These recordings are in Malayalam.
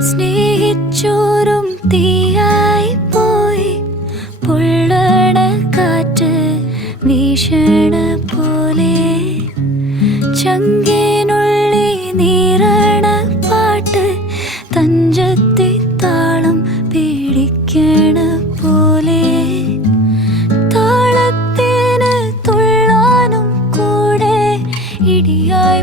സ്നേഹിച്ചോറും തീയായി പോയി. പൊള്ളണ കാറ്റ് വീഷണ പോലെ. ചങ്കേനുള്ളി നീറണ പാട്ട് തഞ്ചത്തെ താളം പേടിക്കണ പോലെ. താളത്തേന് തുള്ളാനും കൂടെ ഇടിയായി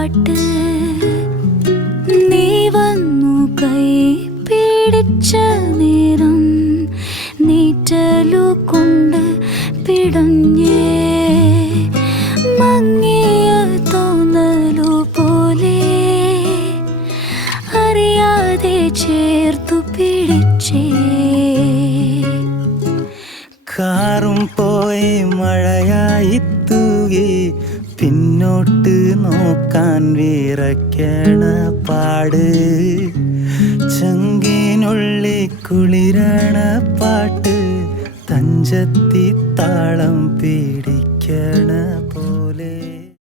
പാട്ട്. നീ വന്നു കൈ പിടിച്ച നേരം നീറ്റലു കൊണ്ട് പിടഞ്ഞേ. മങ്ങിയ തോന്നലു പോലെ അറിയാതെ ചേർത്തു പിടിച്ചേ. കാറും പോയി മഴയായി തൂകി പിന്നോട്ട് നോക്കാൻ വിറയ്ക്കണ പാട്. ചങ്കിനുള്ളി കുളിരണ പാട്ട്. തഞ്ചത്തി താളം പിടിക്കണ